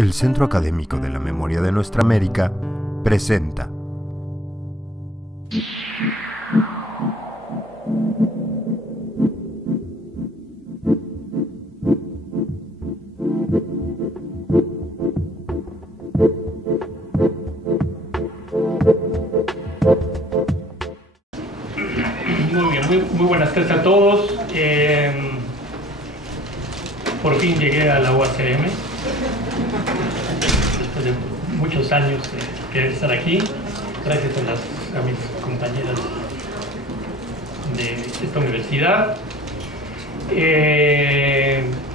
El Centro Académico de la Memoria de Nuestra América presenta. Muy bien, muy buenas tardes a todos. Por fin llegué a la UACM, después de muchos años de querer estar aquí, gracias a mis compañeras de esta universidad.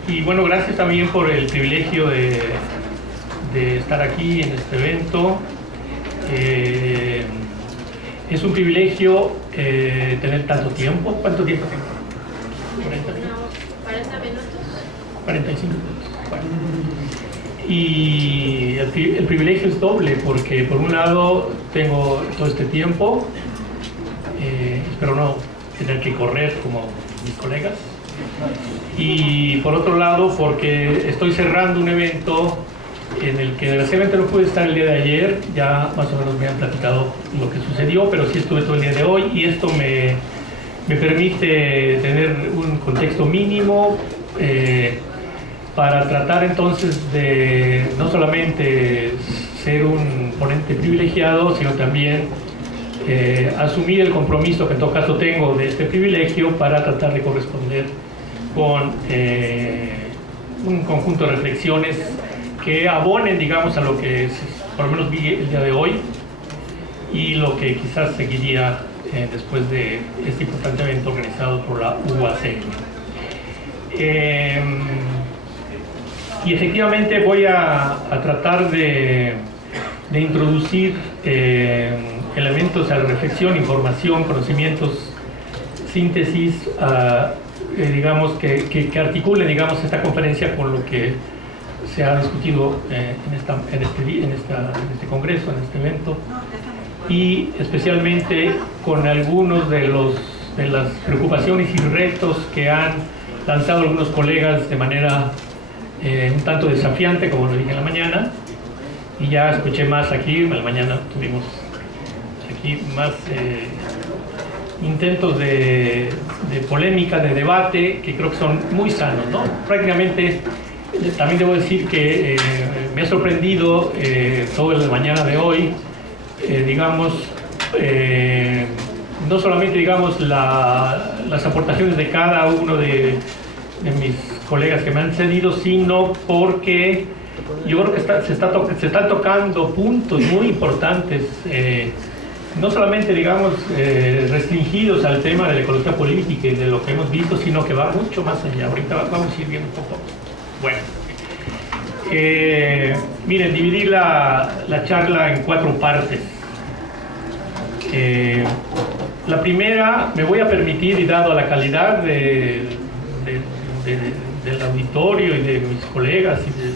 Y bueno, gracias también por el privilegio de estar aquí en este evento. Es un privilegio tener tanto tiempo. ¿Cuánto tiempo tengo? 40 minutos. 40 minutos. 45 minutos. Bueno. Y el privilegio es doble, porque por un lado tengo todo este tiempo, espero no tener que correr como mis colegas, y por otro lado porque estoy cerrando un evento en el que desgraciadamente no pude estar el día de ayer. Ya más o menos me han platicado lo que sucedió, pero sí estuve todo el día de hoy, y esto me permite tener un contexto mínimo para tratar entonces de no solamente ser un ponente privilegiado, sino también asumir el compromiso que en todo caso tengo de este privilegio para tratar de corresponder con un conjunto de reflexiones que abonen, digamos, a lo que por lo menos vi el día de hoy y lo que quizás seguiría después de este importante evento organizado por la UACM. Y efectivamente voy a tratar de introducir elementos a la reflexión, información, conocimientos, síntesis, digamos, que articulen, digamos, esta conferencia con lo que se ha discutido en este congreso, en este evento, y especialmente con algunos de las preocupaciones y retos que han lanzado algunos colegas de manera un tanto desafiante, como lo dije en la mañana, y ya escuché más aquí. En la mañana tuvimos aquí más intentos de polémica, de debate, que creo que son muy sanos, ¿no? Prácticamente también debo decir que me ha sorprendido toda la mañana de hoy, digamos, no solamente, digamos, las aportaciones de cada uno de mis colegas que me han cedido, sino porque yo creo que se están tocando puntos muy importantes, no solamente, digamos, restringidos al tema de la ecología política y de lo que hemos visto, sino que va mucho más allá. Ahorita vamos a ir viendo un poco. Bueno, miren, dividí la charla en 4 partes. La primera, me voy a permitir, y dado la calidad del auditorio y de mis colegas y de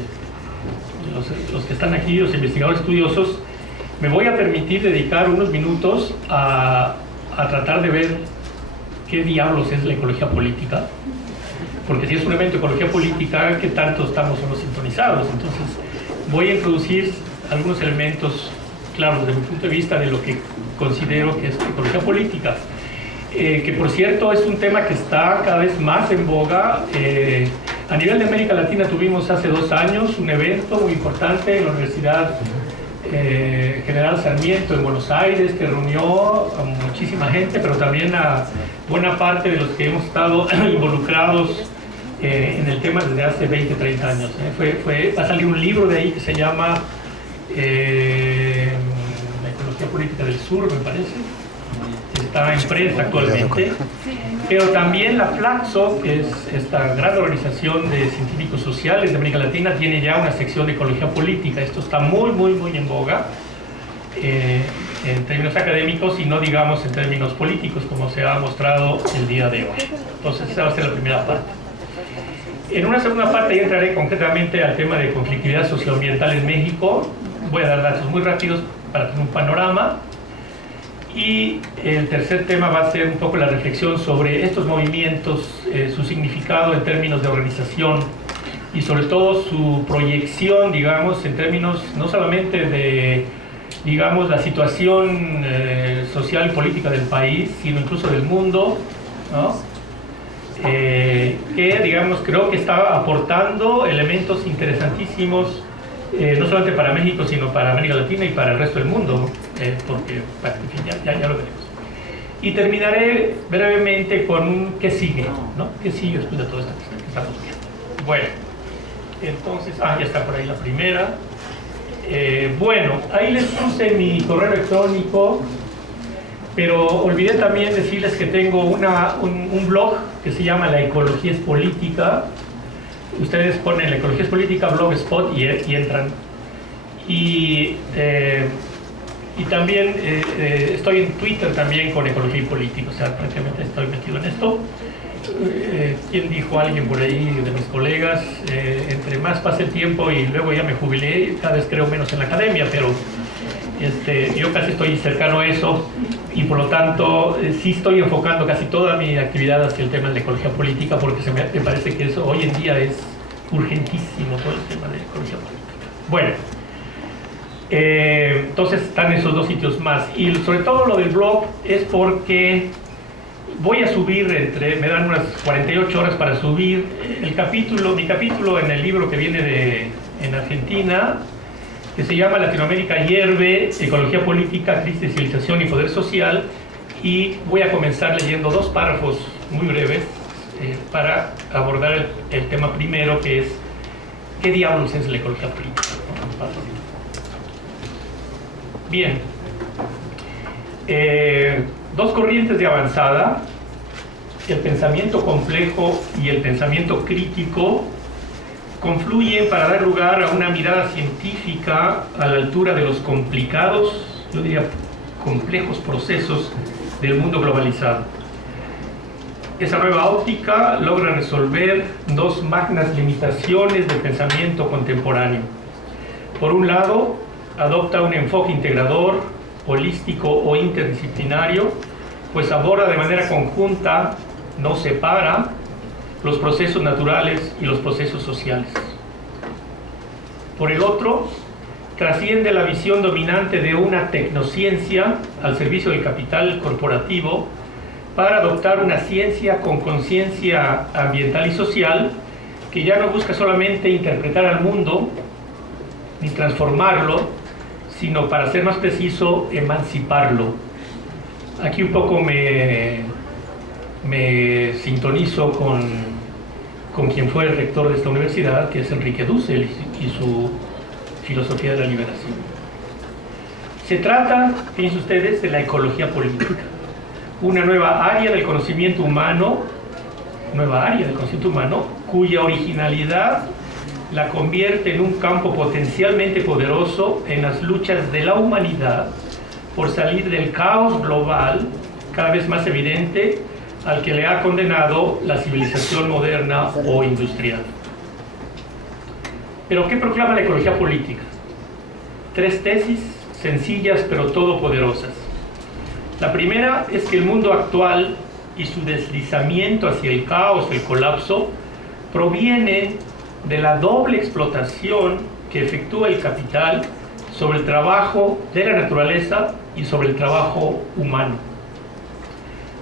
los que están aquí, los investigadores estudiosos, me voy a permitir dedicar unos minutos a tratar de ver qué diablos es la ecología política, porque si es un evento de ecología política, ¿qué tanto estamos o no sintonizados? Entonces voy a introducir algunos elementos claros desde mi punto de vista de lo que considero que es ecología política, que por cierto es un tema que está cada vez más en boga. A nivel de América Latina tuvimos hace 2 años un evento muy importante en la Universidad General Sarmiento en Buenos Aires, que reunió a muchísima gente, pero también a buena parte de los que hemos estado involucrados en el tema desde hace 20, 30 años. Va a salir un libro de ahí que se llama La ecología política del sur, me parece. Está en prensa actualmente. Pero también la Flaxo, que es esta gran organización de científicos sociales de América Latina, tiene ya una sección de ecología política. Esto está muy en boga en términos académicos y no, digamos, en términos políticos, como se ha mostrado el día de hoy. Entonces esa va a ser la primera parte. En una segunda parte ya entraré concretamente al tema de conflictividad socioambiental en México. Voy a dar datos muy rápidos para tener un panorama. Y el tercer tema va a ser un poco la reflexión sobre estos movimientos, su significado en términos de organización y sobre todo su proyección, digamos, en términos no solamente de, digamos, la situación social y política del país, sino incluso del mundo, ¿no? Que, digamos, creo que está aportando elementos interesantísimos, no solamente para México, sino para América Latina y para el resto del mundo, porque, bueno, en fin, ya lo veremos. Y terminaré brevemente con un ¿qué sigue? ¿No? ¿Qué sigue después de todo esto que estamos viendo? Bueno, entonces, ya está por ahí la primera. Bueno, ahí les puse mi correo electrónico, pero olvidé también decirles que tengo un blog que se llama La Ecología es Política. Ustedes ponen La Ecología es Política, Blogspot, y entran. Y también estoy en Twitter también con Ecología y Política, o sea, prácticamente estoy metido en esto. ¿Quién dijo? Alguien por ahí de mis colegas, entre más pasa el tiempo y luego ya me jubilé, cada vez creo menos en la academia, pero yo casi estoy cercano a eso, y por lo tanto sí estoy enfocando casi toda mi actividad hacia el tema de la ecología política, porque me parece que eso hoy en día es urgentísimo, todo el tema de la ecología política. Bueno, entonces están esos dos sitios más, y sobre todo lo del blog es porque voy a subir, me dan unas 48 horas para subir mi capítulo en el libro que viene en Argentina, que se llama Latinoamérica hierve, Ecología Política, Crisis, Civilización y Poder Social, y voy a comenzar leyendo 2 párrafos muy breves para abordar el tema primero, que es ¿qué diablos es la ecología política? Bien, 2 corrientes de avanzada, el pensamiento complejo y el pensamiento crítico, confluyen para dar lugar a una mirada científica a la altura de los complicados, yo diría complejos procesos del mundo globalizado. Esa nueva óptica logra resolver 2 magnas limitaciones del pensamiento contemporáneo. Por un lado, adopta un enfoque integrador, holístico o interdisciplinario, pues aborda de manera conjunta, no separa, los procesos naturales y los procesos sociales. Por el otro, trasciende la visión dominante de una tecnociencia al servicio del capital corporativo para adoptar una ciencia con conciencia ambiental y social que ya no busca solamente interpretar al mundo ni transformarlo, sino, para ser más preciso, emanciparlo. Aquí un poco me sintonizo con quien fue el rector de esta universidad, que es Enrique Dussel, y su filosofía de la liberación. Se trata, piensen ustedes, de la ecología política, una nueva área del conocimiento humano, cuya originalidad la convierte en un campo potencialmente poderoso en las luchas de la humanidad por salir del caos global cada vez más evidente al que le ha condenado la civilización moderna o industrial. ¿Pero qué proclama la ecología política? 3 tesis sencillas pero todopoderosas. La primera es que el mundo actual y su deslizamiento hacia el caos, el colapso, proviene de la doble explotación que efectúa el capital sobre el trabajo de la naturaleza y sobre el trabajo humano.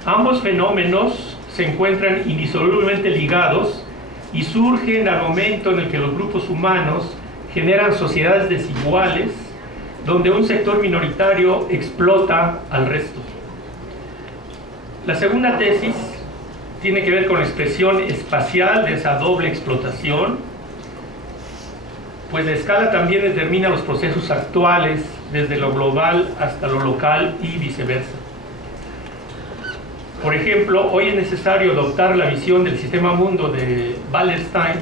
Ambos fenómenos se encuentran indisolublemente ligados y surgen al momento en el que los grupos humanos generan sociedades desiguales donde un sector minoritario explota al resto. La segunda tesis tiene que ver con la expresión espacial de esa doble explotación, pues la escala también determina los procesos actuales desde lo global hasta lo local y viceversa. Por ejemplo, hoy es necesario adoptar la visión del sistema mundo de Wallerstein,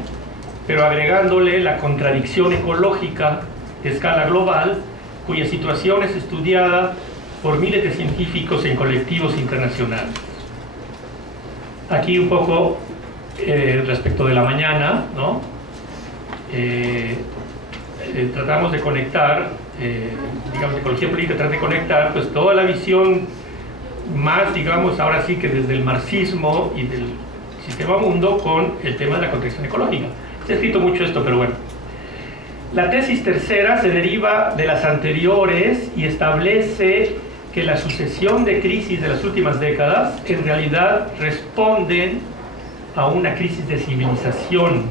pero agregándole la contradicción ecológica de escala global, cuya situación es estudiada por miles de científicos en colectivos internacionales. Aquí un poco respecto de la mañana, ¿no? Tratamos de conectar, digamos, ecología política trata de conectar pues toda la visión más, digamos, ahora sí que desde el marxismo y del sistema mundo con el tema de la contradicción ecológica. Se ha escrito mucho esto, pero bueno. La tesis tercera se deriva de las anteriores y establece que la sucesión de crisis de las últimas décadas en realidad responden a una crisis de civilización.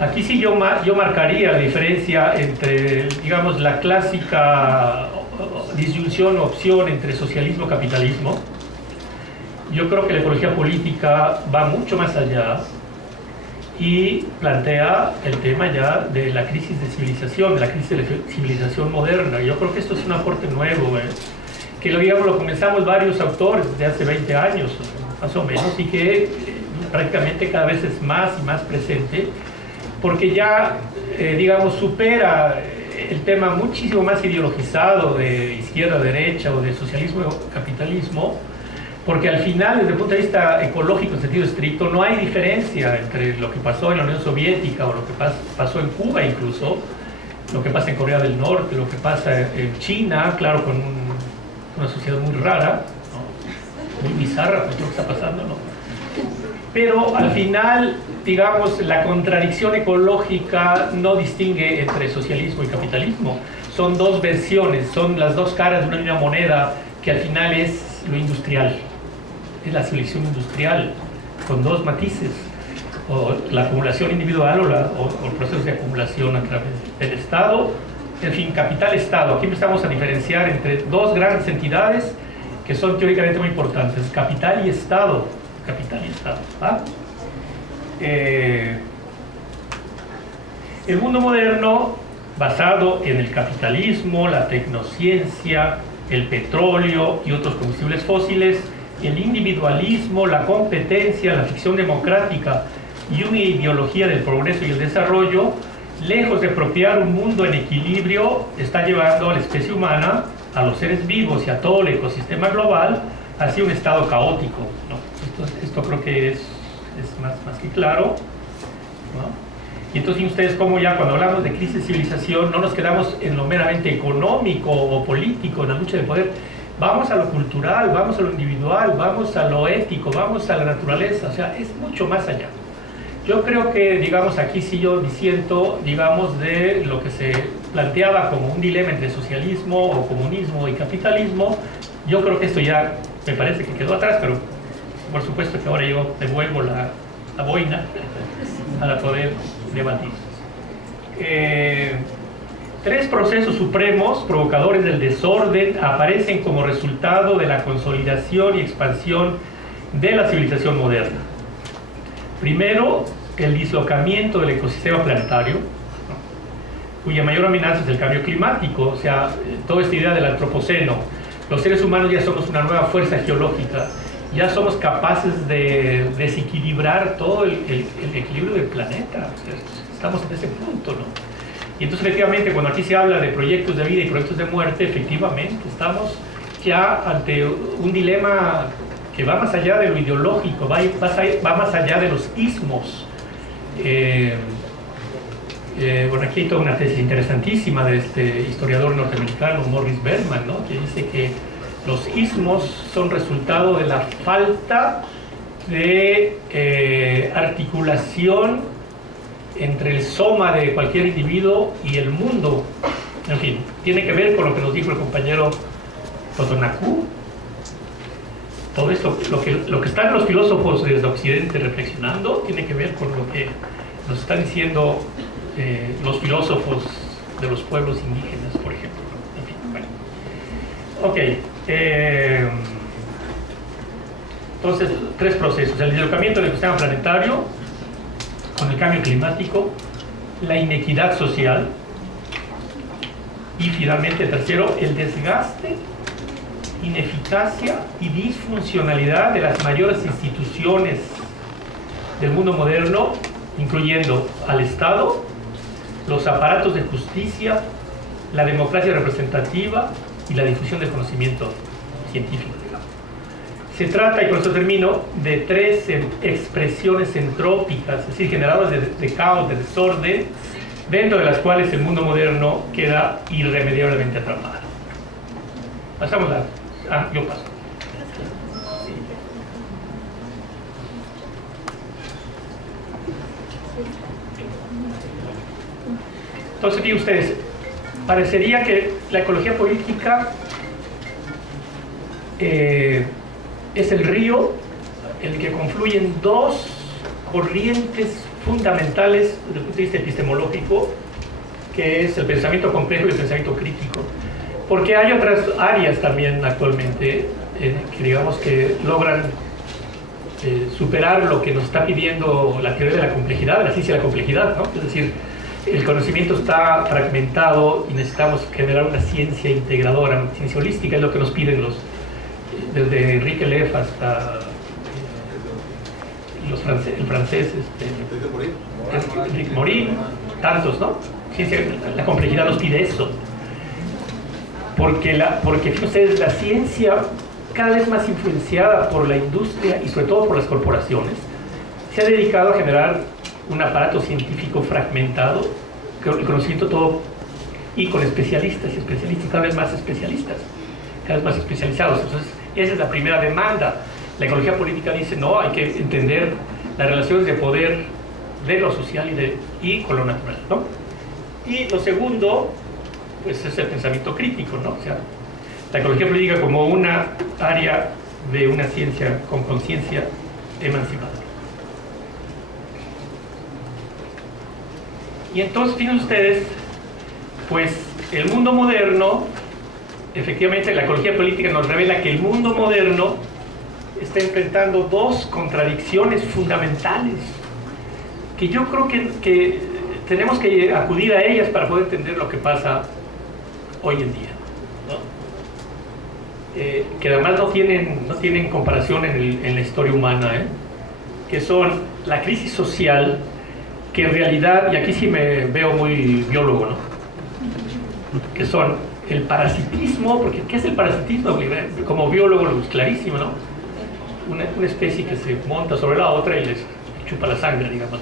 Aquí sí yo marcaría la diferencia entre, digamos, la clásica disyunción o opción entre socialismo y capitalismo. Yo creo que la ecología política va mucho más allá y plantea el tema ya de la crisis de civilización, de la crisis de la civilización moderna. Yo creo que esto es un aporte nuevo, que lo comenzamos varios autores desde hace 20 años, más o menos, y que prácticamente cada vez es más y más presente, porque ya, digamos, supera el tema muchísimo más ideologizado de izquierda-derecha o de socialismo-capitalismo, porque al final, desde el punto de vista ecológico en sentido estricto, no hay diferencia entre lo que pasó en la Unión Soviética o lo que pasó en Cuba incluso, lo que pasa en Corea del Norte, lo que pasa en China, claro, con una sociedad muy rara, ¿no? Muy bizarra, pues lo que está pasando, ¿no? Pero al final, digamos, la contradicción ecológica no distingue entre socialismo y capitalismo. Son dos versiones, son las dos caras de una misma moneda, que al final es lo industrial. Es la civilización industrial, con dos matices, o la acumulación individual o procesos de acumulación a través del Estado, en fin, capital-Estado. Aquí empezamos a diferenciar entre dos grandes entidades que son teóricamente muy importantes, capital y Estado. Capital y Estado. ¿Ah? El mundo moderno, basado en el capitalismo, la tecnociencia, el petróleo y otros combustibles fósiles, el individualismo, la competencia, la ficción democrática y una ideología del progreso y el desarrollo, lejos de apropiar un mundo en equilibrio, está llevando a la especie humana, a los seres vivos y a todo el ecosistema global hacia un estado caótico, ¿no? Esto creo que es más que claro, ¿no? Y entonces ustedes como ya cuando hablamos de crisis de civilización no nos quedamos en lo meramente económico o político, en la lucha de poder, vamos a lo cultural, vamos a lo individual, vamos a lo ético, vamos a la naturaleza, o sea, es mucho más allá. Yo creo que, digamos, aquí sí yo disiento, digamos, de lo que se planteaba como un dilema entre socialismo o comunismo y capitalismo. Yo creo que esto ya me parece que quedó atrás, pero por supuesto que ahora yo devuelvo la boina para poder debatir. Tres procesos supremos provocadores del desorden aparecen como resultado de la consolidación y expansión de la civilización moderna. Primero, el dislocamiento del ecosistema planetario, cuya mayor amenaza es el cambio climático, o sea, toda esta idea del antropoceno. Los seres humanos ya somos una nueva fuerza geológica, ya somos capaces de desequilibrar todo el equilibrio del planeta, o sea, estamos en ese punto, ¿no? Y entonces efectivamente cuando aquí se habla de proyectos de vida y proyectos de muerte, efectivamente estamos ya ante un dilema que va más allá de lo ideológico, va más allá de los ismos. Bueno, aquí hay toda una tesis interesantísima de este historiador norteamericano Morris Bergman, ¿no? Que dice que los ismos son resultado de la falta de articulación entre el soma de cualquier individuo y el mundo. En fin, tiene que ver con lo que nos dijo el compañero Totonacu. Todo esto, lo que están los filósofos desde Occidente reflexionando, tiene que ver con lo que nos están diciendo los filósofos de los pueblos indígenas, por ejemplo. En fin, bueno. Ok. Entonces, tres procesos: el deslocamiento del ecosistema planetario con el cambio climático, la inequidad social y finalmente, tercero, el desgaste, ineficacia y disfuncionalidad de las mayores instituciones del mundo moderno, incluyendo al Estado, los aparatos de justicia, la democracia representativa y la difusión del conocimiento científico. Se trata, y con esto termino, de tres expresiones entrópicas, es decir, generadoras de caos, de desorden, dentro de las cuales el mundo moderno queda irremediablemente atrapado. Pasamos a... yo paso. Entonces, fíjense ustedes, parecería que la ecología política es el río en el que confluyen dos corrientes fundamentales desde el punto de vista epistemológico, que es el pensamiento complejo y el pensamiento crítico. Porque hay otras áreas también actualmente que digamos que logran superar lo que nos está pidiendo la teoría de la complejidad, la ciencia de la complejidad, ¿no? Es decir, el conocimiento está fragmentado y necesitamos generar una ciencia integradora, una ciencia holística, es lo que nos piden desde Enrique Leff hasta el francés Enrique Morin, tantos, ¿no? La complejidad nos pide eso. Porque fíjense ustedes, la ciencia, cada vez más influenciada por la industria y sobre todo por las corporaciones, se ha dedicado a generar un aparato científico fragmentado, el conocimiento todo, y con especialistas y especialistas, cada vez más especialistas, cada vez más especializados. Entonces, esa es la primera demanda. La ecología política dice, no, hay que entender las relaciones de poder de lo social y con lo natural, ¿no? Y lo segundo, pues es el pensamiento crítico, ¿no? O sea, la ecología política como una área de una ciencia con conciencia emancipadora. Y entonces, fíjense ustedes, pues el mundo moderno, efectivamente la ecología política nos revela que el mundo moderno está enfrentando dos contradicciones fundamentales, que yo creo que tenemos que acudir a ellas para poder entender lo que pasa hoy en día, ¿no? Que además no tienen comparación en la historia humana, que son la crisis social, que en realidad, y aquí sí me veo muy biólogo, ¿no? Que son el parasitismo, porque ¿qué es el parasitismo? Como biólogo es clarísimo, ¿no? Una especie que se monta sobre la otra y les chupa la sangre, digamos,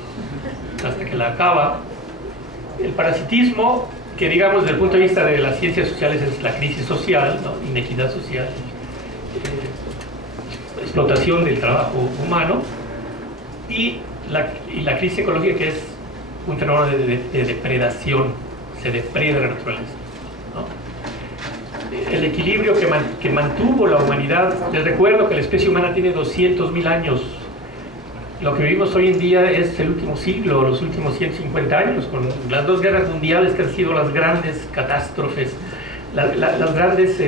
hasta que la acaba. El parasitismo, que digamos desde el punto de vista de las ciencias sociales es la crisis social, ¿no? Inequidad social, explotación del trabajo humano, y la crisis ecológica, que es un fenómeno de depredación, se depreda la naturaleza, ¿no? El equilibrio que mantuvo la humanidad, les recuerdo que la especie humana tiene 200.000 años. Lo que vivimos hoy en día es el último siglo, los últimos 150 años, con las dos guerras mundiales que han sido las grandes catástrofes, las grandes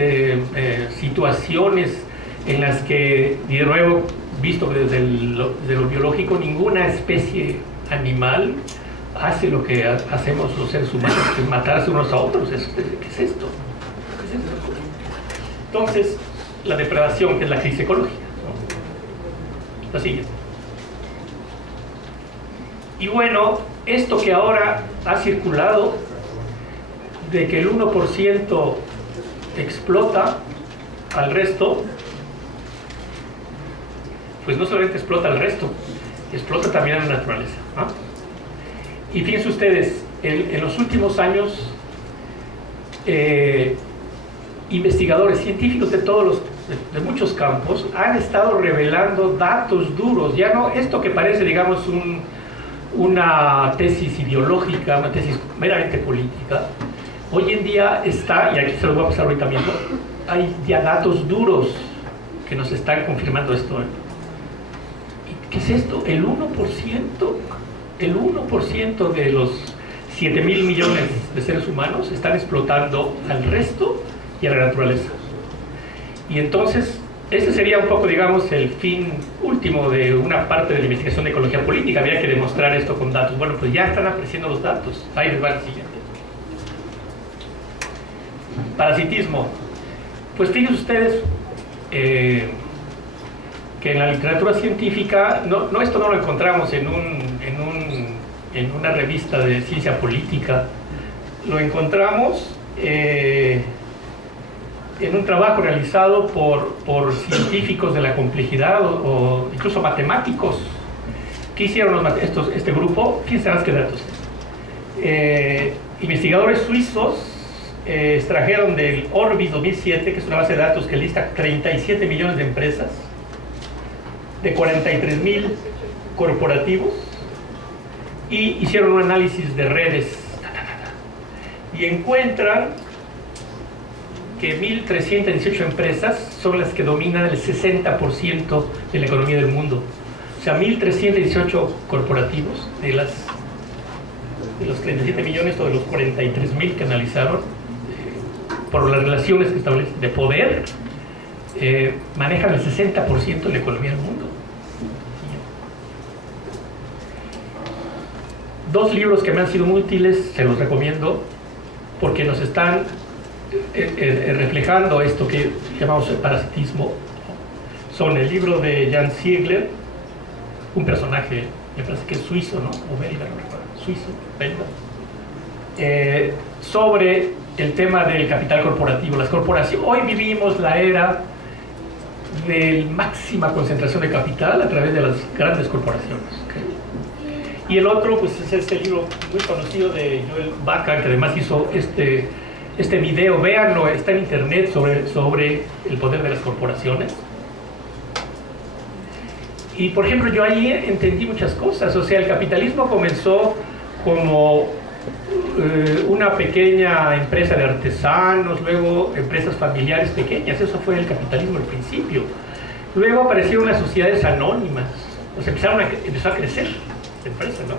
situaciones en las que, de nuevo, visto desde lo biológico, ninguna especie animal hace lo que hacemos los seres humanos, que es matarse unos a otros. ¿Qué es esto? ¿Qué es esto? Entonces, la depredación, que es la crisis ecológica, ¿no? La siguiente. Y bueno, esto que ahora ha circulado, de que el 1% explota al resto, pues no solamente explota al resto, explota también a la naturaleza, ¿no? Y fíjense ustedes, en los últimos años, investigadores científicos de muchos campos han estado revelando datos duros, ya no esto que parece, digamos, una tesis ideológica, una tesis meramente política. Hoy en día está, y aquí se los voy a pasar ahorita mismo, hay ya datos duros que nos están confirmando esto. ¿Qué es esto? El 1% de los 7.000 millones de seres humanos están explotando al resto y a la naturaleza. Y entonces, este sería un poco, digamos, el fin último de una parte de la investigación de ecología política. Había que demostrar esto con datos. Bueno, pues ya están apareciendo los datos. Ahí les va el siguiente. Parasitismo. Pues fíjense ustedes que en la literatura científica, esto no lo encontramos en una revista de ciencia política, lo encontramos en un trabajo realizado por científicos de la complejidad o incluso matemáticos. ¿Qué hicieron este grupo? Fíjense más que datos. Investigadores suizos extrajeron del Orbis 2007, que es una base de datos que lista 37 millones de empresas, de 43.000 corporativos, y hicieron un análisis de redes y encuentran que 1.318 empresas son las que dominan el 60% de la economía del mundo. O sea, 1.318 corporativos de los 37 millones o de los 43.000 que analizaron, por las relaciones que establecen de poder, manejan el 60% de la economía del mundo. Dos libros que me han sido muy útiles, se los recomiendo, porque nos están reflejando esto que llamamos el parasitismo. Son el libro de Jan Ziegler, un personaje, me parece que es suizo, ¿no? O belga, no recuerdo, suizo, belga, sobre el tema del capital corporativo. Las corporaciones, hoy vivimos la era de máxima concentración de capital a través de las grandes corporaciones. ¿Okay? Y el otro, pues es este libro muy conocido de Joel Bakan, que además hizo este video, véanlo, está en internet, sobre el poder de las corporaciones. Y por ejemplo, yo ahí entendí muchas cosas. O sea, el capitalismo comenzó como una pequeña empresa de artesanos, luego empresas familiares pequeñas. Eso fue el capitalismo al principio. Luego aparecieron las sociedades anónimas, o sea, empezó a crecer la empresa, ¿no?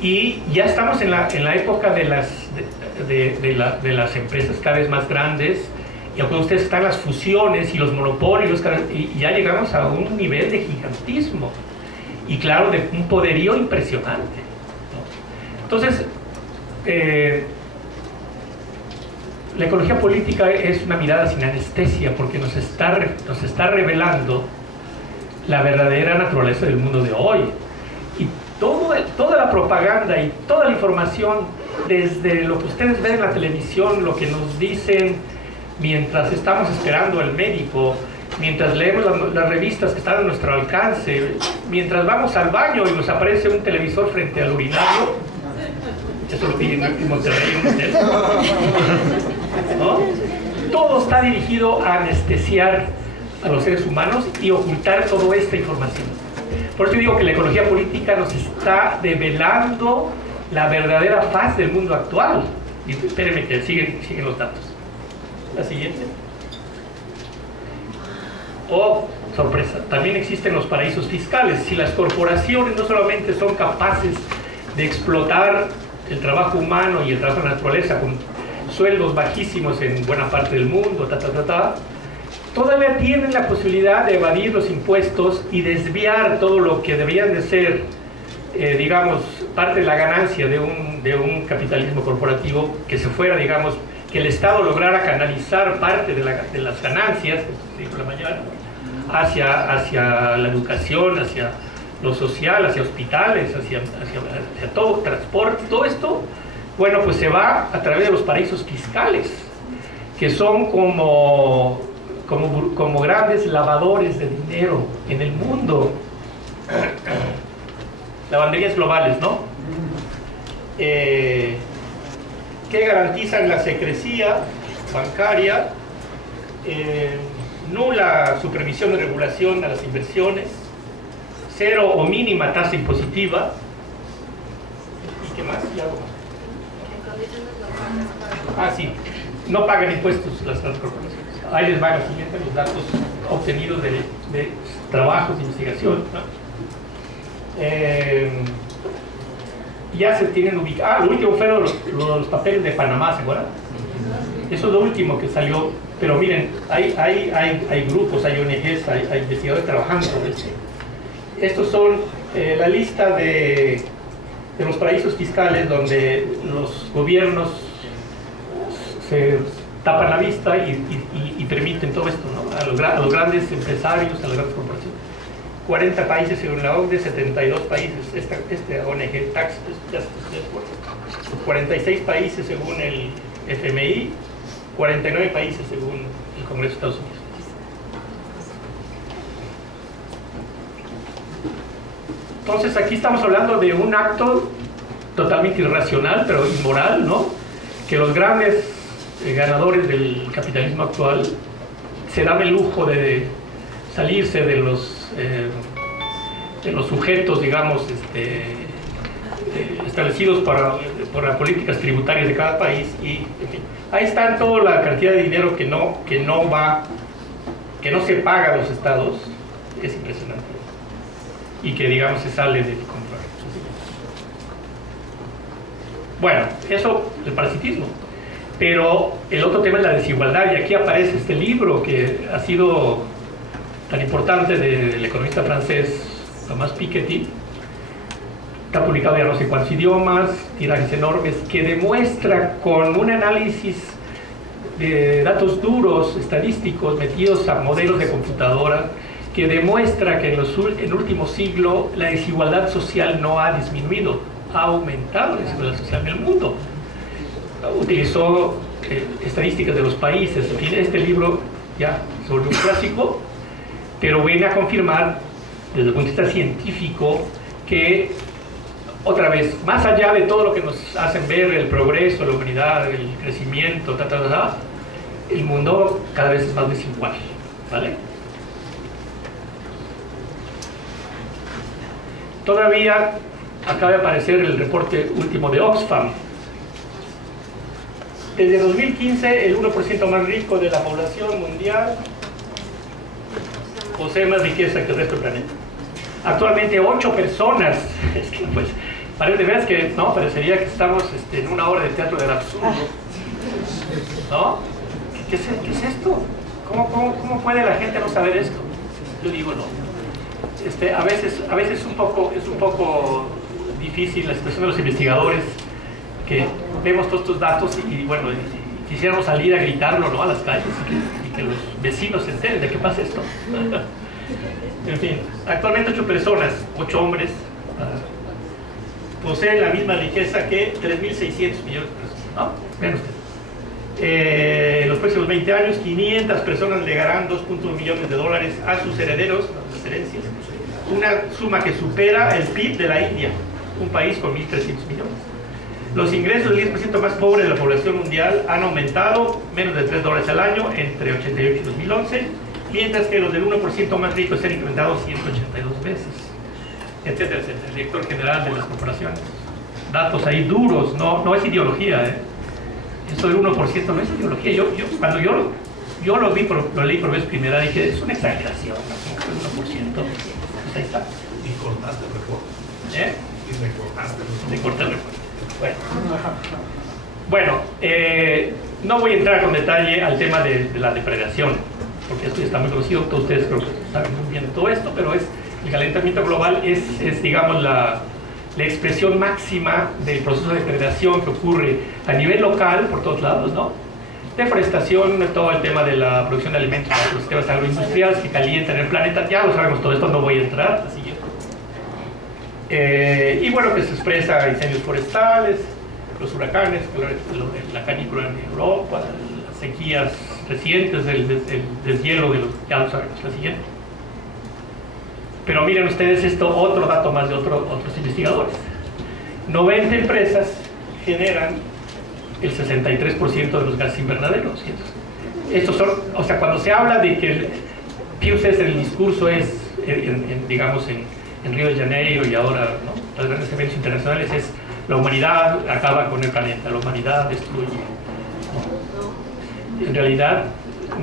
Y ya estamos en la época de las empresas cada vez más grandes, y aunque ustedes están las fusiones y los monopolios, y ya llegamos a un nivel de gigantismo y claro, de un poderío impresionante, ¿no? Entonces, la ecología política es una mirada sin anestesia, porque nos está revelando la verdadera naturaleza del mundo de hoy. Y toda la propaganda y toda la información, desde lo que ustedes ven en la televisión, lo que nos dicen mientras estamos esperando al médico, mientras leemos las revistas que están a nuestro alcance, mientras vamos al baño y nos aparece un televisor frente al urinario, eso lo vi en Monterrey, ¿no? Todo está dirigido a anestesiar a los seres humanos y ocultar toda esta información. Por eso digo que la ecología política nos está develando la verdadera faz del mundo actual. Y espérenme que siguen los datos. La siguiente. Oh, sorpresa, también existen los paraísos fiscales. Si las corporaciones no solamente son capaces de explotar el trabajo humano y el trabajo de la naturaleza con sueldos bajísimos en buena parte del mundo, todavía tienen la posibilidad de evadir los impuestos y desviar todo lo que deberían de ser, digamos, parte de la ganancia de un capitalismo corporativo, que se fuera, digamos, que el Estado lograra canalizar parte de las ganancias, dijo la mañana, hacia la educación, hacia lo social, hacia hospitales, hacia todo, transporte, todo esto, bueno, pues se va a través de los paraísos fiscales, que son como grandes lavadores de dinero en el mundo. Lavanderías globales, ¿no? Que garantizan la secrecía bancaria, nula supervisión y regulación a las inversiones, cero o mínima tasa impositiva. ¿Y qué más? ¿Y algo más? Ah, sí, no pagan impuestos las corporaciones. Ahí les van a siguiente los datos obtenidos de trabajos de investigación, ¿no? Ya se tienen ubicados. Lo último fueron los papeles de Panamá, ¿se acuerdan? Eso es lo último que salió. Pero miren, hay grupos, hay ONGs, hay investigadores trabajando sobre esto. Estos son la lista de los paraísos fiscales donde los gobiernos se tapan la vista y permiten todo esto, ¿no? A los grandes empresarios, a las grandes corporaciones. 40 países según la OCDE, 72 países, esta ONG Tax, 46 países según el FMI, 49 países según el Congreso de Estados Unidos. Entonces aquí estamos hablando de un acto totalmente irracional, pero inmoral, ¿no? Que los grandes ganadores del capitalismo actual se dan el lujo de salirse de los sujetos, digamos, establecidos por las políticas tributarias de cada país, y en fin, ahí está toda la cantidad de dinero que no se paga a los estados. Es impresionante, y que, digamos, se sale del control. Bueno, eso, el parasitismo. Pero el otro tema es la desigualdad, y aquí aparece este libro que ha sido tan importante del economista francés Thomas Piketty. Está publicado ya no sé cuántos idiomas, tirajes enormes, que demuestra con un análisis de datos duros, estadísticos, metidos a modelos de computadora, que demuestra que en el último siglo la desigualdad social no ha disminuido, ha aumentado la desigualdad social en el mundo. Utilizó estadísticas de los países. En fin, este libro ya se volvió un clásico, pero viene a confirmar desde el punto de vista científico que, otra vez, más allá de todo lo que nos hacen ver el progreso, la humanidad, el crecimiento, el mundo cada vez es más desigual, ¿vale? Todavía acaba de aparecer el reporte último de Oxfam. Desde 2015, el 1% más rico de la población mundial posee más riqueza que el resto del planeta. Actualmente 8 personas, es que pues, parece, veas que no, parecería que estamos en una obra de teatro del absurdo, ¿no? ¿Qué es esto? ¿Cómo puede la gente no saber esto? Yo digo no. A veces es un poco difícil la situación de los investigadores, que vemos todos estos datos y bueno, quisiéramos salir a gritarlo, ¿no?, a las calles, y que los vecinos se enteren de qué pasa esto. En fin, actualmente 8 personas, 8 hombres, poseen la misma riqueza que 3.600 millones de personas, ¿no? Vean ustedes. En los próximos 20 años, 500 personas legarán 2.1 millones de dólares a sus herederos, a sus herencias, una suma que supera el PIB de la India, un país con 1.300 millones. Los ingresos del 10% más pobre de la población mundial han aumentado menos de $3 al año entre 88 y 2011, mientras que los del 1% más ricos se han incrementado 182 veces, etcétera, etcétera. El director general de las corporaciones. Datos ahí duros, no es ideología, ¿eh? Eso del 1% no es ideología. Cuando yo lo leí por vez primera, dije, es una exageración, ¿no? El 1%. Pues ahí está. Y cortaste el reporte. ¿Eh? Y recortaste el reporte. Recorté el reporte. Bueno, no voy a entrar con detalle al tema de la depredación, porque esto ya está muy conocido, todos ustedes creo que saben muy bien de todo esto, pero el calentamiento global es digamos, la expresión máxima del proceso de depredación que ocurre a nivel local, por todos lados, ¿no? Deforestación, todo el tema de la producción de alimentos, los sistemas agroindustriales que calientan el planeta, ya lo sabemos todo esto, no voy a entrar, así que y bueno, que se expresa incendios forestales, los huracanes, la canícula en Europa, las sequías recientes, el deshielo de los, ya lo sabemos, la siguiente. Pero miren ustedes esto, otro dato más de otros investigadores. 90 empresas generan el 63% de los gases invernaderos. Estos son, o sea, cuando se habla de que, fíjense, el discurso es, digamos, en Río de Janeiro y ahora, ¿no?, los grandes eventos internacionales, es la humanidad acaba con el planeta, la humanidad destruye, ¿no? En realidad,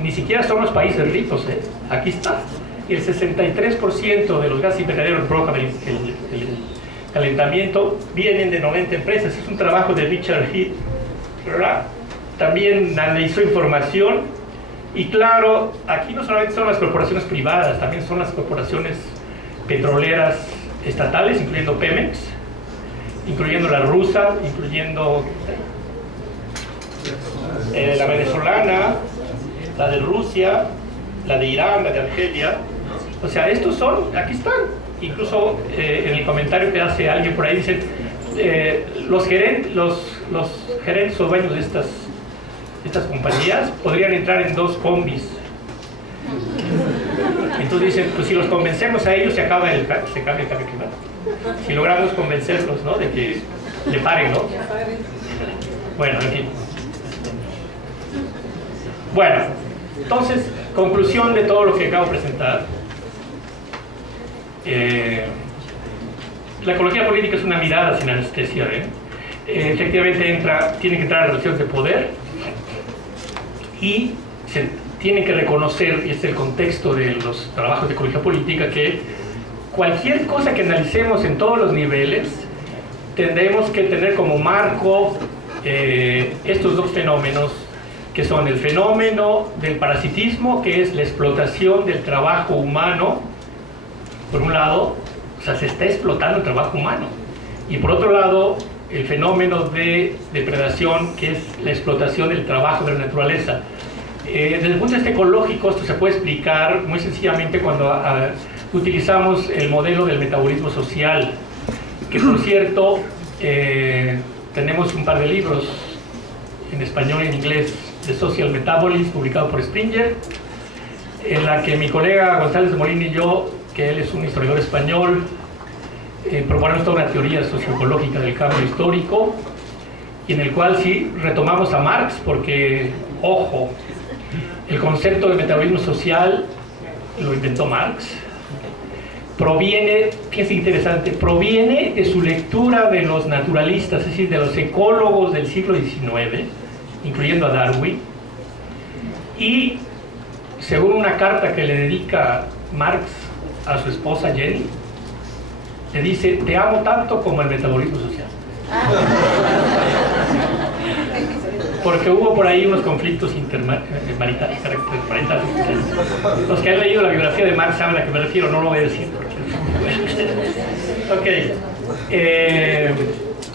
ni siquiera son los países ricos, ¿eh? Aquí está. El 63% de los gases invernaderos que provocan el calentamiento vienen de 90 empresas. Es un trabajo de Richard Heath, ¿verdad? También analizó información y claro, aquí no solamente son las corporaciones privadas, también son las corporaciones petroleras estatales, incluyendo Pemex, incluyendo la rusa, incluyendo la venezolana, la de Rusia, la de Irán, la de Argelia. O sea, estos son, aquí están. Incluso en el comentario que hace alguien por ahí dicen, los gerentes o dueños de estas compañías podrían entrar en 2 combis. Entonces dicen, pues si los convencemos a ellos se cambia el cambio climático. Si logramos convencerlos, ¿no?, de que le paren, ¿no? Bueno, en fin. Bueno, entonces, conclusión de todo lo que acabo de presentar. la ecología política es una mirada sin anestesia, efectivamente tiene que entrar en relaciones de poder y se tiene que reconocer, y este es el contexto de los trabajos de ecología política, que cualquier cosa que analicemos en todos los niveles tendremos que tener como marco estos dos fenómenos, que son el fenómeno del parasitismo, que es la explotación del trabajo humano, por un lado, o sea, se está explotando el trabajo humano, y por otro lado, el fenómeno de depredación, que es la explotación del trabajo de la naturaleza. Desde el punto de vista ecológico, esto se puede explicar muy sencillamente cuando utilizamos el modelo del metabolismo social, que por cierto, tenemos un par de libros en español y en inglés de Social Metabolism, publicado por Springer, en la que mi colega González de Molina y yo, que él es un historiador español, proponemos toda una teoría socioecológica del cambio histórico, y en el cual sí retomamos a Marx, porque, ojo, el concepto de metabolismo social lo inventó Marx, proviene, fíjense interesante, proviene de su lectura de los naturalistas, es decir, de los ecólogos del siglo XIX, incluyendo a Darwin, y según una carta que le dedica Marx a su esposa Jenny, le dice: te amo tanto como el metabolismo social. Porque hubo por ahí unos conflictos intermaritales. Los que han leído la biografía de Marx saben a qué me refiero, no lo voy a decir. Ok.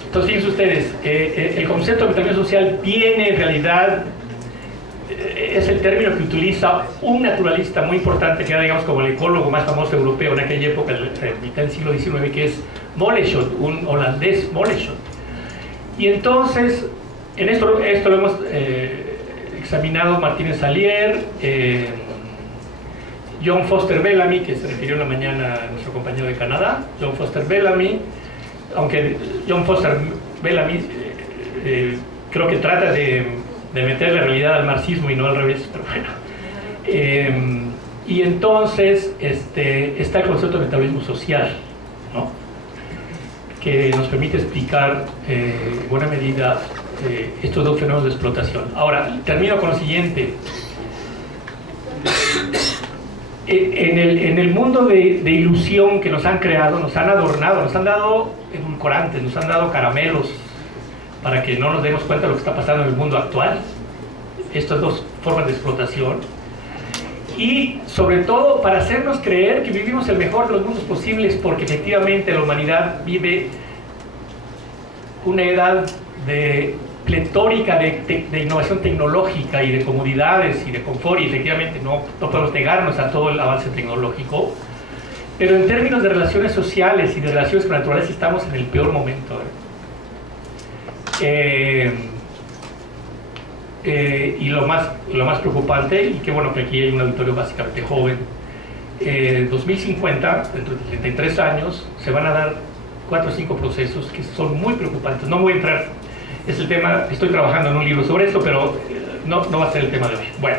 Entonces, fíjense ustedes, el concepto de metabolismo social viene en realidad, es el término que utiliza un naturalista muy importante, que era, digamos, como el ecólogo más famoso europeo en aquella época, mitad del siglo XIX, que es Moleschott, un holandés, Moleschott. Y entonces, en esto lo hemos examinado Martínez Salier, John Foster Bellamy, que se refirió en la mañana a nuestro compañero de Canadá, John Foster Bellamy, aunque John Foster Bellamy creo que trata de meter la realidad al marxismo y no al revés, pero bueno. Y entonces está el concepto de metabolismo social, ¿no?, que nos permite explicar en buena medida estos dos fenómenos de explotación. Ahora, termino con lo siguiente. En el mundo de ilusión que nos han creado, nos han adornado, nos han dado edulcorantes, nos han dado caramelos para que no nos demos cuenta de lo que está pasando en el mundo actual, estas dos formas de explotación, y sobre todo para hacernos creer que vivimos el mejor de los mundos posibles, porque efectivamente la humanidad vive una edad pletórica de innovación tecnológica y de comodidades y de confort, y efectivamente no podemos negarnos a todo el avance tecnológico, pero en términos de relaciones sociales y de relaciones con la naturaleza estamos en el peor momento. Y lo más preocupante, y qué bueno que aquí hay un auditorio básicamente joven, 2050, dentro de 33 años, se van a dar 4 o 5 procesos que son muy preocupantes. No voy a entrar, es el tema, estoy trabajando en un libro sobre esto, pero no va a ser el tema de hoy. Bueno.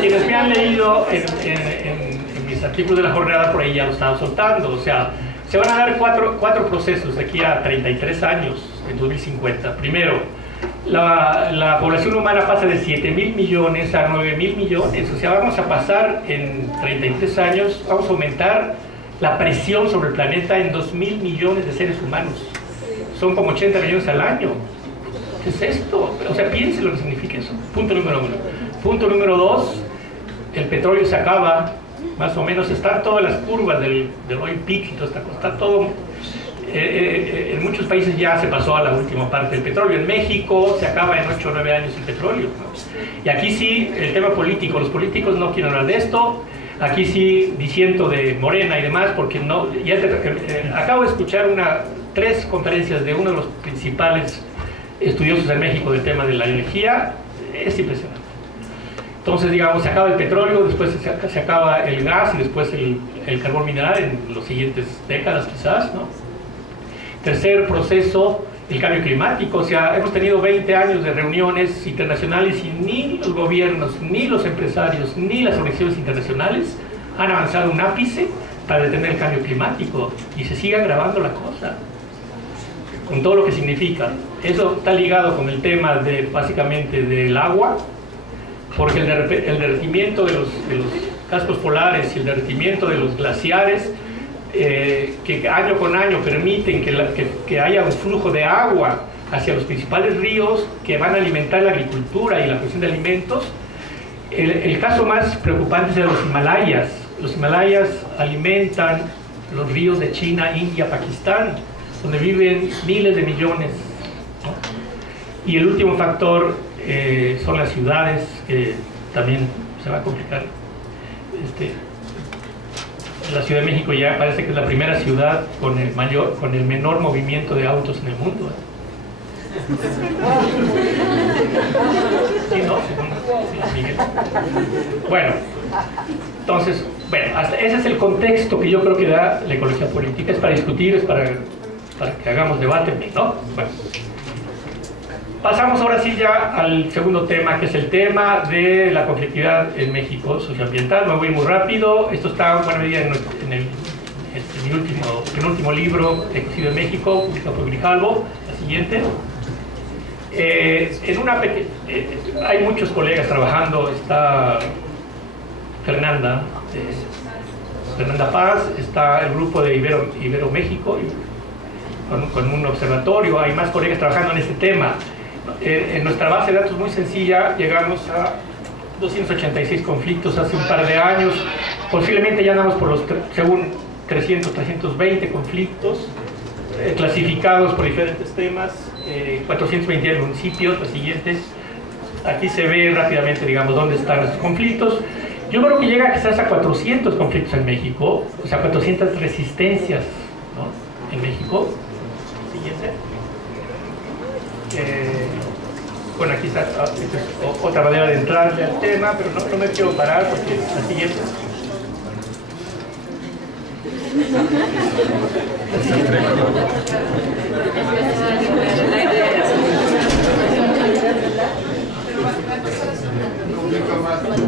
Quienes me han leído en mis artículos de la jornada, por ahí ya lo estaba soltando. O sea, se van a dar cuatro procesos de aquí a 33 años, en 2050. Primero, la población humana pasa de 7.000 millones a 9.000 millones. O sea, vamos a pasar en 33 años, vamos a aumentar la presión sobre el planeta en 2.000 millones de seres humanos. Son como 80 millones al año. ¿Qué es esto? O sea, piensen lo que significa eso. Punto número 1. Punto número 2, el petróleo se acaba, más o menos, están todas las curvas del oil peak y toda esta cosa, está todo, en muchos países ya se pasó a la última parte del petróleo. En México se acaba en 8 o 9 años el petróleo, ¿no? Y aquí sí, el tema político, los políticos no quieren hablar de esto, aquí sí diciendo de Morena y demás, porque no, acabo de escuchar 3 conferencias de uno de los principales estudiosos en México del tema de la energía, es impresionante. Entonces, digamos, se acaba el petróleo, después se acaba el gas y después el carbón mineral en las siguientes décadas quizás, ¿no? Tercer proceso, el cambio climático. O sea, hemos tenido 20 años de reuniones internacionales y ni los gobiernos, ni los empresarios, ni las organizaciones internacionales han avanzado un ápice para detener el cambio climático, y se sigue agravando la cosa, con todo lo que significa. Eso está ligado con el tema de, básicamente, del agua, porque el derretimiento de los cascos polares y el derretimiento de los glaciares, que año con año permiten que haya un flujo de agua hacia los principales ríos que van a alimentar la agricultura y la producción de alimentos. El caso más preocupante es de los Himalayas. Los Himalayas alimentan los ríos de China, India, Pakistán, donde viven miles de millones, ¿no? Y el último factor son las ciudades, que también se va a complicar. La Ciudad de México ya parece que es la primera ciudad con el menor movimiento de autos en el mundo, ¿eh? Sí, ¿no? Según Miguel. Bueno, entonces, ese es el contexto que yo creo que da la ecología política. Es para discutir, es para que hagamos debate, ¿no? Bueno, pasamos ahora sí ya al segundo tema, que es el tema de la conflictividad en México socioambiental. Me voy muy rápido. Esto está en buena medida en mi último libro, Ecocidio en México, publicado por Grijalvo. La siguiente. Hay muchos colegas trabajando. Está Fernanda Paz, está el grupo de Ibero México, con un observatorio. Hay más colegas trabajando en este tema. En nuestra base de datos muy sencilla llegamos a 286 conflictos hace un par de años. Posiblemente ya andamos por según 320 conflictos clasificados por diferentes temas, 420 municipios. Los siguientes, aquí se ve rápidamente, digamos, dónde están estos conflictos. Yo creo que llega quizás a 400 conflictos en México, o sea, 400 resistencias, ¿no? En México. Siguiente. Bueno, aquí está otra manera de entrarle al tema, pero no me quiero parar porque la siguiente.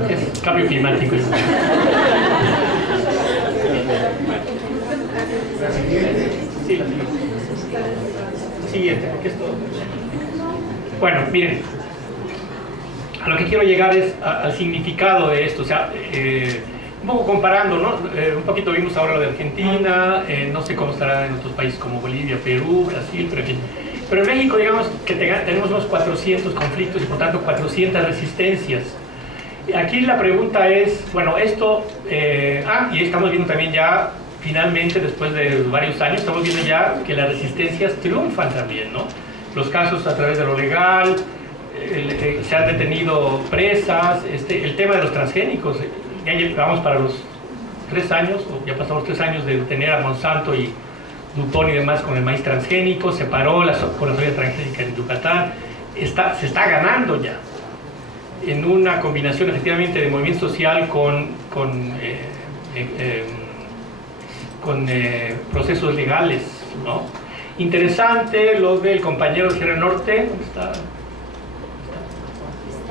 Es cambio climático. Sí, la siguiente, porque es todo. Bueno, miren, a lo que quiero llegar es al significado de esto. O sea, un poco comparando, ¿no? Un poquito vimos ahora lo de Argentina, no sé cómo estará en otros países como Bolivia, Perú, Brasil, pero en fin. Pero en México, digamos que tenemos unos 400 conflictos y por tanto 400 resistencias. Aquí la pregunta es, bueno, esto, y estamos viendo también ya, finalmente, después de varios años, estamos viendo ya que las resistencias triunfan también, ¿no? Los casos a través de lo legal, se han detenido presas, el tema de los transgénicos, ya vamos para los 3 años, o ya pasamos 3 años de detener a Monsanto y DuPont y demás con el maíz transgénico. Se paró con la soya transgénica en Yucatán. Se está ganando ya en una combinación efectivamente de movimiento social con procesos legales, ¿no? Interesante lo del compañero de Sierra Norte. ¿Dónde está?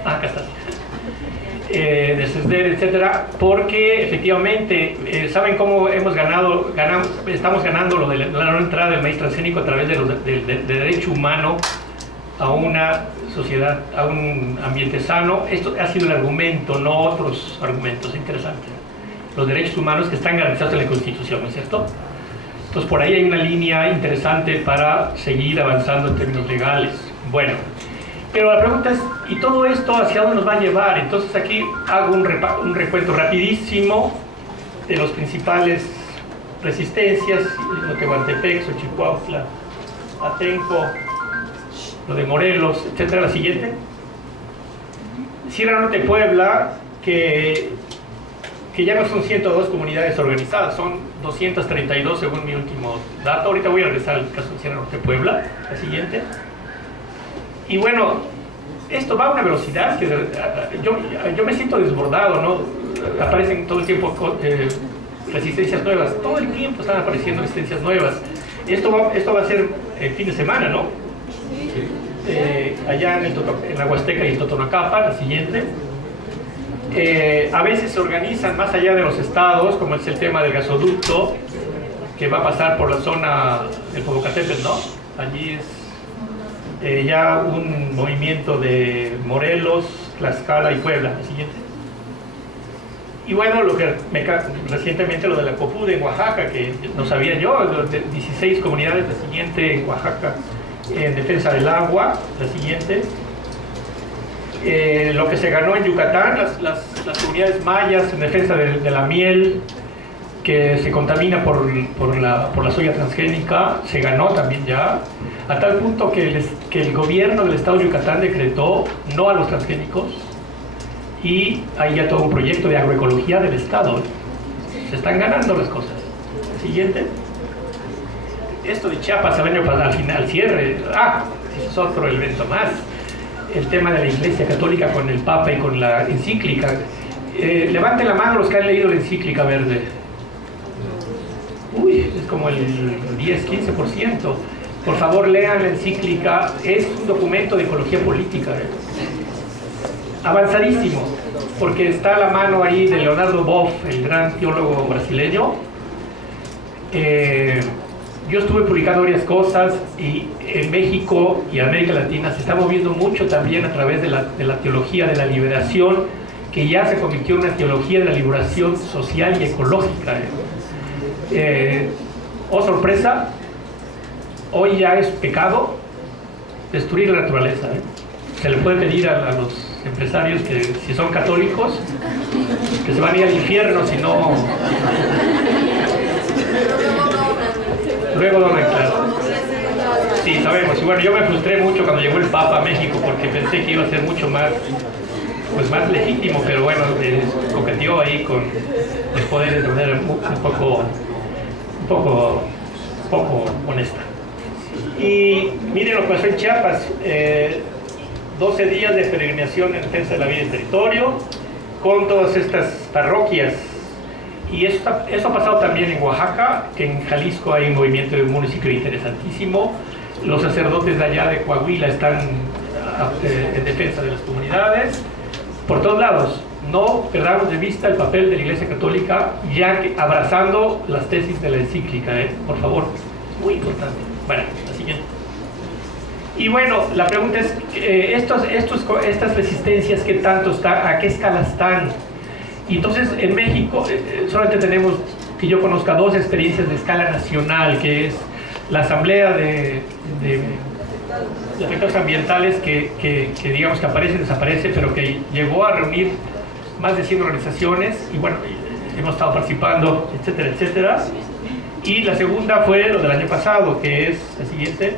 Acá está. De CESDER, etcétera, porque efectivamente, ¿saben cómo estamos ganando lo de la no entrada del maíz transgénico a través de derecho humano a una sociedad, a un ambiente sano? Esto ha sido el argumento, no otros argumentos. Interesante. Los derechos humanos que están garantizados en la Constitución, ¿no es cierto? Entonces por ahí hay una línea interesante para seguir avanzando en términos legales. Bueno, pero la pregunta es, ¿y todo esto hacia dónde nos va a llevar? Entonces aquí hago un recuento rapidísimo de los principales resistencias: lo de Tehuantepec, Xochicuautla, Atenco, lo de Morelos, etcétera. La siguiente. Sierra Norte, Puebla, que ya no son 102 comunidades organizadas, son 232 según mi último dato. Ahorita voy a regresar al caso de Sierra Norte, Puebla. La siguiente. Y bueno, esto va a una velocidad que yo me siento desbordado, ¿no? Aparecen todo el tiempo resistencias nuevas, todo el tiempo están apareciendo resistencias nuevas. Esto va a ser el fin de semana, ¿no? Allá en la Huasteca y en Totonacapa, la siguiente. A veces se organizan más allá de los estados, como es el tema del gasoducto, que va a pasar por la zona del Popocatépetl, ¿no? Allí es ya un movimiento de Morelos, Tlaxcala y Puebla, la siguiente. Y bueno, recientemente lo de la COPUD en Oaxaca, que no sabía yo, 16 comunidades, la siguiente en Oaxaca, en defensa del agua, la siguiente. Lo que se ganó en Yucatán, las comunidades mayas en defensa de la miel, que se contamina por la soya transgénica, se ganó también ya, a tal punto que el gobierno del estado de Yucatán decretó no a los transgénicos, y hay ya todo un proyecto de agroecología del estado. Se están ganando las cosas. Siguiente. Esto de Chiapas el año pasado, al final, cierre. Es otro evento más. El tema de la Iglesia Católica con el Papa y con la encíclica. Levanten la mano los que han leído la encíclica verde. Uy, es como el 10-15%. Por favor, lean la encíclica. Es un documento de ecología política. Avanzadísimo, porque está a la mano ahí de Leonardo Boff, el gran teólogo brasileño. Yo estuve publicando varias cosas, y en México y América Latina se está moviendo mucho también a través de la teología de la liberación, que ya se convirtió en una teología de la liberación social y ecológica. Oh sorpresa, hoy ya es pecado destruir la naturaleza. Se le puede pedir a los empresarios que, si son católicos, que se van a ir al infierno si no. Luego donan, claro. Sí, sabemos. Y bueno, yo me frustré mucho cuando llegó el Papa a México, porque pensé que iba a ser mucho más legítimo, pero bueno, coqueteó ahí con los poderes de manera un poco honesta. Y miren lo que pasó en Chiapas. 12 días de peregrinación en defensa de la vida y el territorio, con todas estas parroquias. Y eso ha pasado también en Oaxaca, que en Jalisco hay un movimiento de un municipio interesantísimo. Los sacerdotes de allá de Coahuila están en defensa de las comunidades. Por todos lados, no perdamos de vista el papel de la Iglesia Católica, ya que abrazando las tesis de la encíclica, por favor, muy importante. Bueno, la siguiente. Y bueno, la pregunta es, estas resistencias, ¿qué tanto están? ¿A qué escala están? Y entonces en México solamente tenemos, que yo conozca, 2 experiencias de escala nacional, que es la Asamblea de Efectos Ambientales, que digamos que aparece y desaparece, pero que llegó a reunir más de 100 organizaciones, y bueno, hemos estado participando, etcétera, etcétera. Y la segunda fue lo del año pasado, que es la siguiente,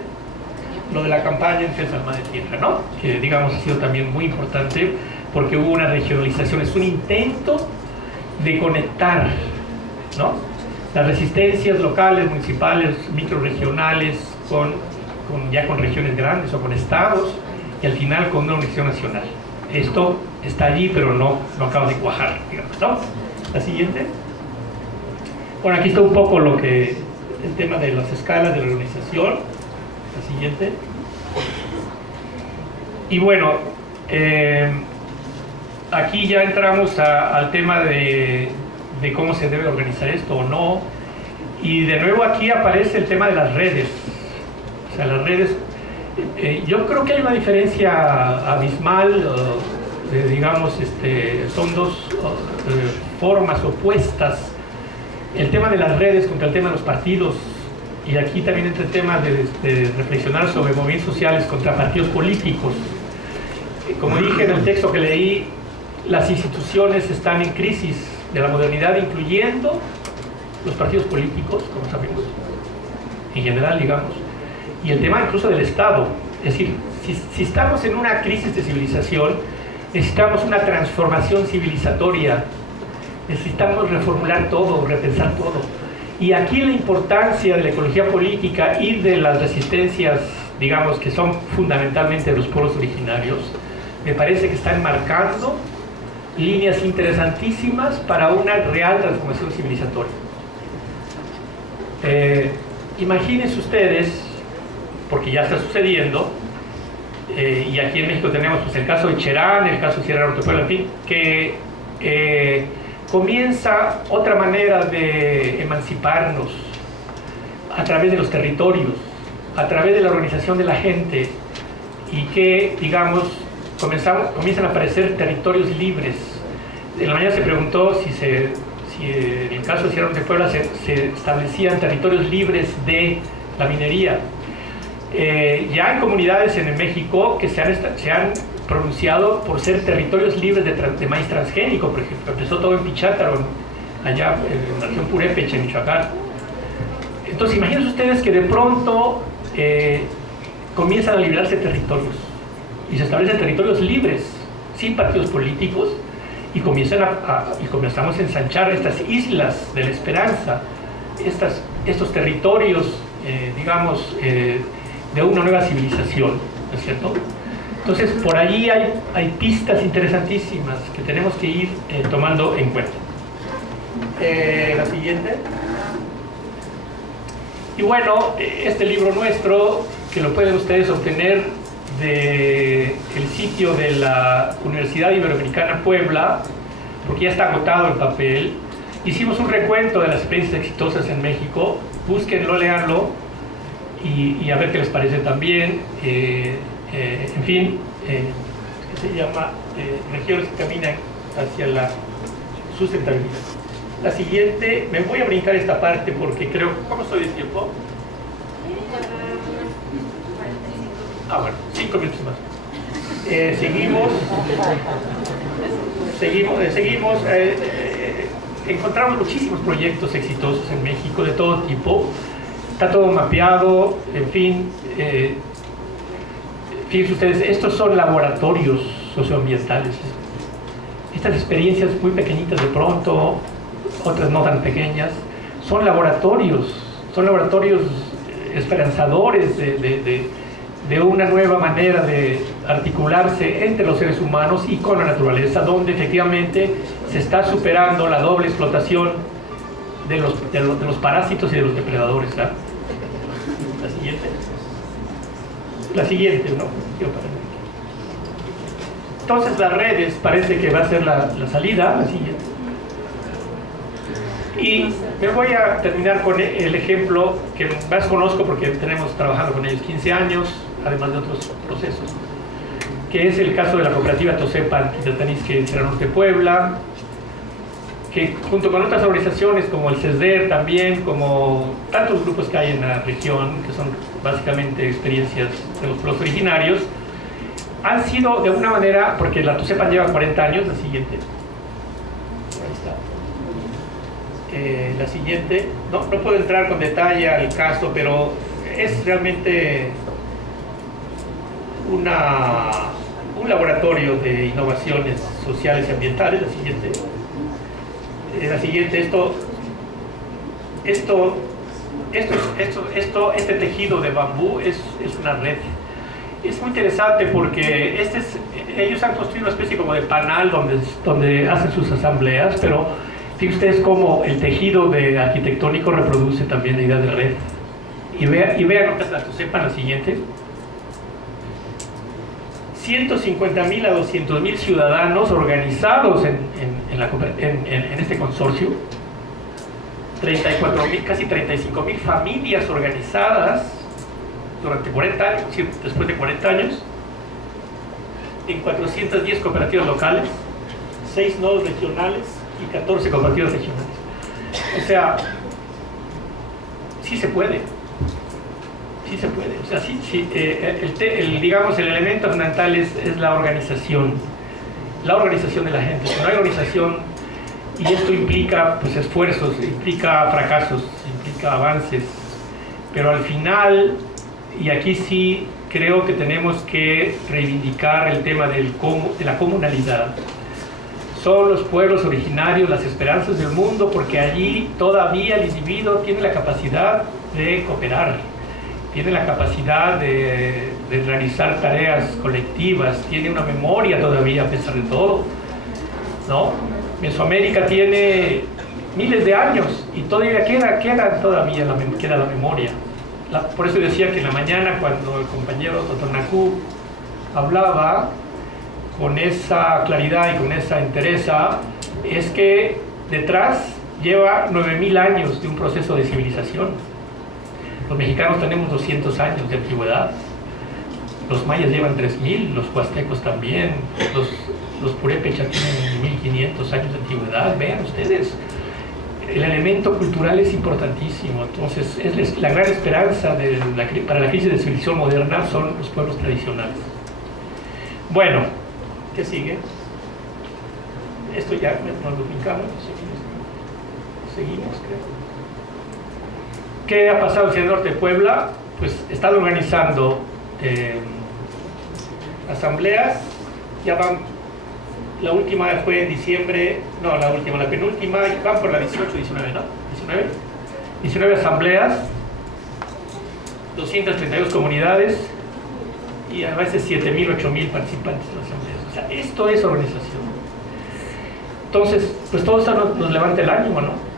lo de la campaña en defensa del Madre Tierra, ¿no? Que digamos ha sido también muy importante, porque hubo una regionalización, es un intento de conectar, ¿no?, las resistencias locales, municipales, microregionales, ya con regiones grandes o con estados, y al final con una unión nacional. Esto está allí, pero no acaba de cuajar, digamos, ¿no? La siguiente. Bueno, aquí está un poco el tema de las escalas de la organización. La siguiente. Y bueno, aquí ya entramos al tema de cómo se debe organizar esto o no. Y de nuevo aquí aparece el tema de las redes. O sea, las redes, yo creo que hay una diferencia abismal, digamos, son 2 formas opuestas. El tema de las redes contra el tema de los partidos, y aquí también entra el tema de reflexionar sobre movimientos sociales contra partidos políticos. Como dije en el texto que leí, las instituciones están en crisis de la modernidad, incluyendo los partidos políticos, como sabemos, en general, digamos, y el tema incluso del Estado. Es decir, si estamos en una crisis de civilización, necesitamos una transformación civilizatoria, necesitamos reformular todo, repensar todo. Y aquí la importancia de la ecología política y de las resistencias, digamos, que son fundamentalmente los pueblos originarios, me parece que están marcando líneas interesantísimas para una real transformación civilizatoria. Imagínense ustedes, porque ya está sucediendo, y aquí en México tenemos pues, el caso de Cherán, el caso de Sierra Norte Puebla, en fin, que comienza otra manera de emanciparnos a través de los territorios, a través de la organización de la gente, y que, digamos, comienzan a aparecer territorios libres. En la mañana se preguntó si en el caso de Sierra Norte Puebla se establecían territorios libres de la minería. Ya hay comunidades en México que se han pronunciado por ser territorios libres de maíz transgénico, por ejemplo. Empezó todo en Pichátaro, allá en la región Purépecha, en Michoacán. Entonces, imagínense ustedes que de pronto comienzan a liberarse territorios y se establecen territorios libres, sin partidos políticos, y comenzamos a ensanchar estas islas de la esperanza, estos territorios, digamos, de una nueva civilización, ¿no es cierto? Entonces, por allí hay pistas interesantísimas que tenemos que ir tomando en cuenta. La siguiente. Y bueno, este libro nuestro, que lo pueden ustedes obtener del sitio de la Universidad Iberoamericana Puebla, porque ya está agotado el papel. Hicimos un recuento de las experiencias exitosas en México. Búsquenlo, léanlo y a ver qué les parece también. En fin, que se llama Regiones que caminan hacia la sustentabilidad. La siguiente, me voy a brincar esta parte porque creo... ¿Cómo estoy de tiempo? Bueno, 5 minutos más. Seguimos. Encontramos muchísimos proyectos exitosos en México de todo tipo. Está todo mapeado, en fin. Fíjense ustedes, estos son laboratorios socioambientales. Estas experiencias muy pequeñitas de pronto, otras no tan pequeñas, son laboratorios esperanzadores de una nueva manera de articularse entre los seres humanos y con la naturaleza, donde efectivamente se está superando la doble explotación de los parásitos y de los depredadores, ¿verdad? La siguiente, ¿no? Entonces las redes parece que va a ser la salida, la siguiente. Y me voy a terminar con el ejemplo que más conozco porque tenemos trabajando con ellos 15 años, además de otros procesos, que es el caso de la cooperativa Tosepan Quitatanisque en Sierra Norte Puebla, que junto con otras organizaciones como el CESDER también, como tantos grupos que hay en la región, que son básicamente experiencias de los pueblos originarios, han sido de alguna manera, porque la Tosepan lleva 40 años, la siguiente. Ahí está. La siguiente, no puedo entrar con detalle al caso, pero es realmente un laboratorio de innovaciones sociales y ambientales. La siguiente, este tejido de bambú es una red. Es muy interesante porque ellos han construido una especie como de panal donde hacen sus asambleas, pero fíjense ustedes cómo el tejido arquitectónico reproduce también la idea de red. Y vean, aunque sepan la siguiente. 150.000 a 200.000 ciudadanos organizados en este consorcio, 34.000, casi 35.000 familias organizadas durante 40 años, después de 40 años, en 410 cooperativas locales, 6 nodos regionales y 14 cooperativas regionales. O sea, sí se puede. Sí se puede, o sea, digamos, el elemento fundamental es la organización de la gente. Si no hay organización, y esto implica pues esfuerzos, implica fracasos, implica avances, pero al final, y aquí sí creo que tenemos que reivindicar el tema de la comunalidad. Son los pueblos originarios las esperanzas del mundo, porque allí todavía el individuo tiene la capacidad de cooperar. tiene la capacidad de realizar tareas colectivas, tiene una memoria todavía a pesar de todo, ¿no? Mesoamérica tiene miles de años y todavía queda la memoria. Por eso decía que en la mañana, cuando el compañero Totonacú hablaba con esa claridad y con esa entereza, es que detrás lleva 9000 años de un proceso de civilización. Los mexicanos tenemos 200 años de antigüedad, los mayas llevan 3000, los huastecos también, los purépechas tienen 1500 años de antigüedad. Vean ustedes, el elemento cultural es importantísimo. Entonces, es la gran esperanza para la crisis de civilización moderna son los pueblos tradicionales. Bueno, ¿qué sigue? Esto ya nos lo brincamos. Seguimos, creo. ¿Qué ha pasado en Ciudad Norte de Puebla? Pues he estado organizando asambleas. Ya van, la última fue en diciembre, no, la penúltima, van por la 18, 19, ¿no? 19 asambleas, 232 comunidades y a veces 7.000, 8.000 participantes en las asambleas. O sea, esto es organización. Entonces, pues todo eso nos levanta el ánimo, ¿no?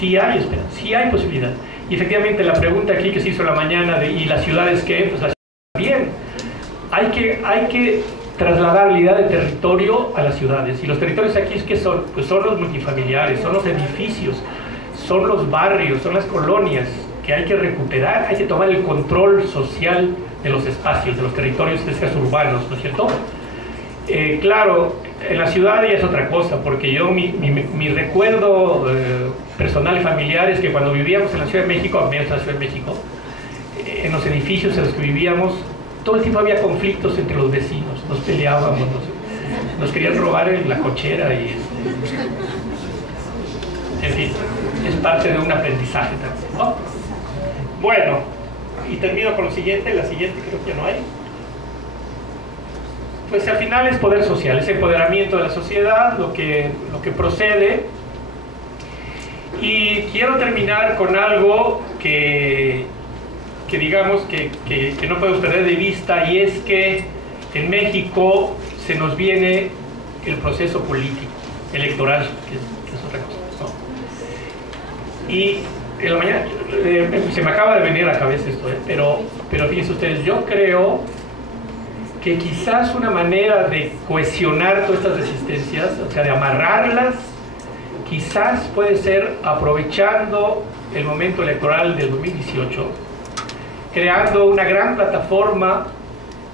Sí hay esperanza, sí hay posibilidad. Y efectivamente la pregunta aquí que se hizo en la mañana de ¿y las ciudades qué? Pues las ciudades bien. Hay que trasladar la idea de territorio a las ciudades. Y los territorios aquí, ¿qué son? Pues son los multifamiliares, son los edificios, son los barrios, son las colonias que hay que recuperar. Hay que tomar el control social de los espacios, de los territorios, en este caso urbanos, ¿no es cierto? Claro, en la ciudad ya es otra cosa, porque yo mi recuerdo personal y familiar es que cuando vivíamos en la Ciudad de México, en la Ciudad de México, en los edificios en los que vivíamos, todo el tiempo había conflictos entre los vecinos, nos peleábamos, nos querían robar en la cochera y en fin, es parte de un aprendizaje también, ¿no? Bueno, y termino con lo siguiente, la siguiente creo que ya no hay. Pues al final es poder social, es empoderamiento de la sociedad, lo que procede. Y quiero terminar con algo que digamos que no podemos perder de vista, y es que en México se nos viene el proceso político, electoral, que es otra cosa, ¿no? Y en la mañana, se me acaba de venir a la cabeza esto, pero fíjense ustedes, yo creo que quizás una manera de cohesionar todas estas resistencias, o sea, de amarrarlas, quizás puede ser aprovechando el momento electoral del 2018, creando una gran plataforma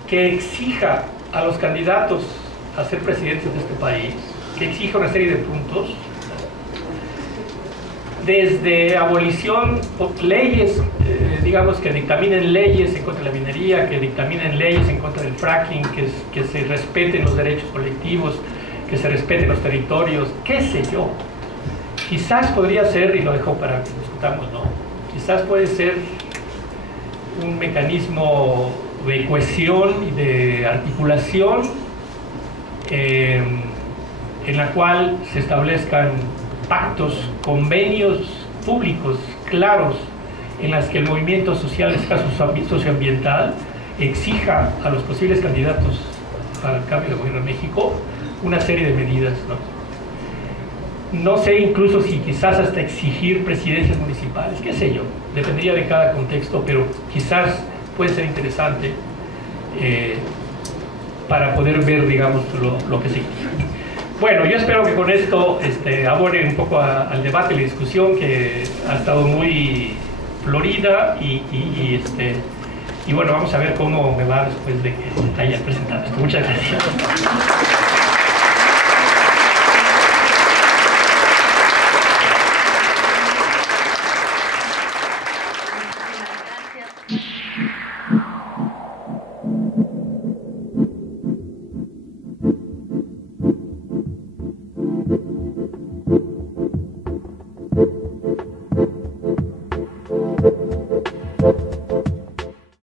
que exija a los candidatos a ser presidentes de este país, que exija una serie de puntos, desde abolición, leyes, digamos, que dictaminen leyes en contra de la minería, que dictaminen leyes en contra del fracking, que se respeten los derechos colectivos, que se respeten los territorios, qué sé yo. Quizás podría ser, y lo dejo para que discutamos, ¿no? Quizás puede ser un mecanismo de cohesión y de articulación en la cual se establezcan pactos, convenios públicos claros en las que el movimiento social, en este caso socioambiental, exija a los posibles candidatos para el cambio de gobierno en México una serie de medidas, ¿no? No sé incluso si quizás hasta exigir presidencias municipales, qué sé yo, dependería de cada contexto, pero quizás puede ser interesante para poder ver, digamos, lo que se exige. Bueno, yo espero que con esto abone un poco al debate y la discusión, que ha estado muy florida y bueno, vamos a ver cómo me va después de que haya presentado esto. Muchas gracias.